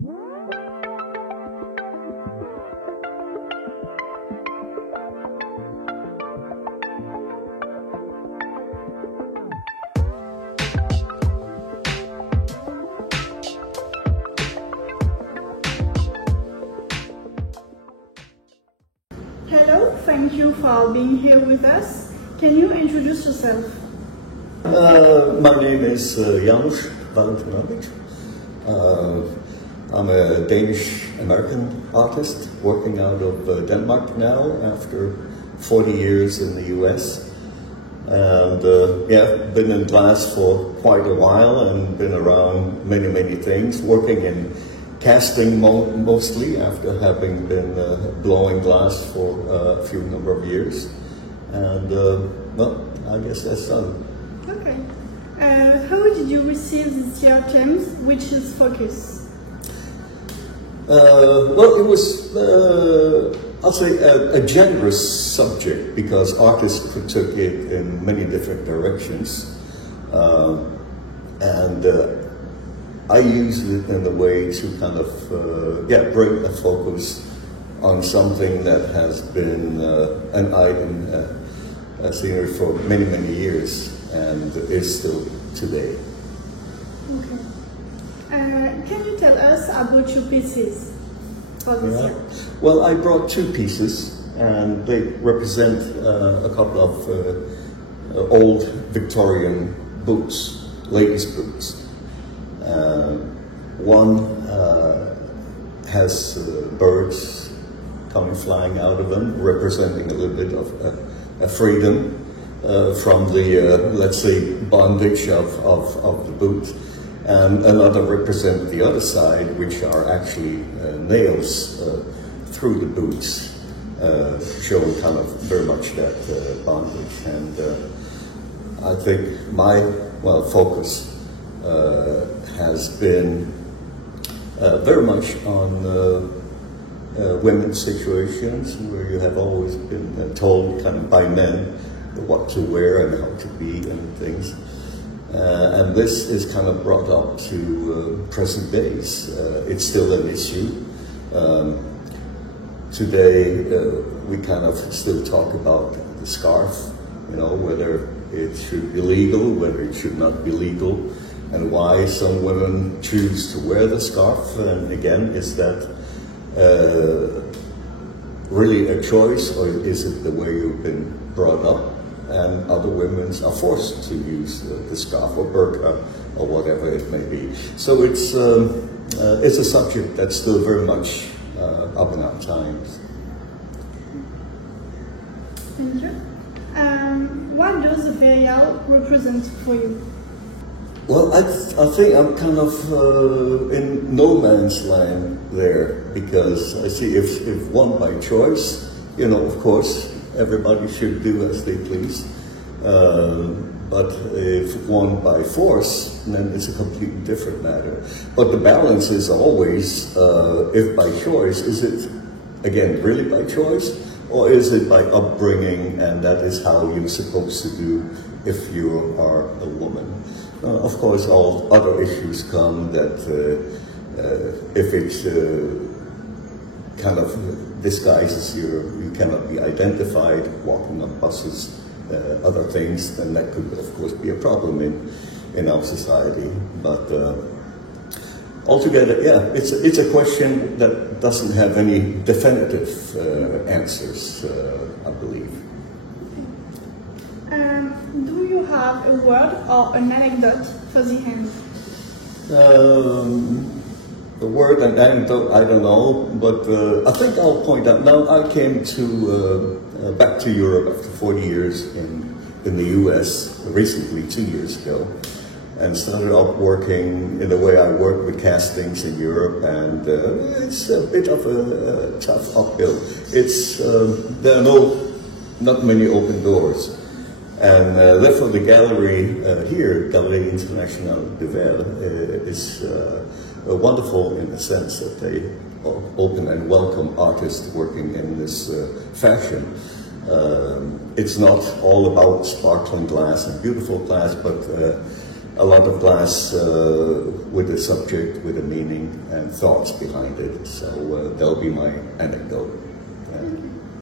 Hello, thank you for being here with us. Can you introduce yourself? My name is Janusz Valentinovic. I'm a Danish-American artist working out of Denmark now after 40 years in the US. And been in glass for quite a while and been around many things, working in casting mostly after having been blowing glass for a few number of years. And well, I guess that's done. Okay. How did you receive this year's theme, which is focus? Well, it was, I'll say, a generous subject because artists took it in many different directions. I used it in a way to kind of, bring a focus on something that has been an item, a scenery for many years and is still today. Okay. Can you tell us about your pieces for this year? Well, I brought two pieces and they represent a couple of old Victorian boots, ladies' boots. One has birds coming flying out of them, representing a little bit of a freedom from the, let's say, bondage of the boot. And another represents the other side, which are actually nails through the boots, showing kind of very much that bondage. And I think my, focus has been very much on women's situations where you have always been told kind of by men what to wear and how to be and things. And this is kind of brought up to present days. It's still an issue. Today we kind of still talk about the scarf, whether it should be legal, whether it should not be legal, and why some women choose to wear the scarf. And again, is that really a choice, or is it the way you've been brought up? And other women are forced to use the scarf or burqa or whatever it may be. So it's a subject that's still very much up in our times. Thank you. What does the Verial represent for you? Well, I think I'm kind of in no man's land there, because I see if one by choice, of course, everybody should do as they please. But if one by force, then it's a completely different matter. But the balance is always, if by choice, is it, again, really by choice? Or is it by upbringing, and that is how you're supposed to do if you are a woman? Of course, all other issues come that if it kind of disguises you cannot be identified, walking on buses, other things, then that could, of course, be a problem in our society. But altogether, it's a question that doesn't have any definitive answers, I believe. Do you have a word or an anecdote for the end? The word and anecdote, I don't know, but I think I'll point out. Now, I came back to Europe after 40 years in the US recently, 2 years ago, and started off working in the way I work with castings in Europe, and it's a bit of a tough uphill. There are not many open doors. And therefore the gallery here, Galerie Internationale de Verre, is wonderful in the sense that they open and welcome artists working in this fashion. It's not all about sparkling glass and beautiful glass, but a lot of glass with a subject, with a meaning and thoughts behind it. So that'll be my anecdote. Yeah.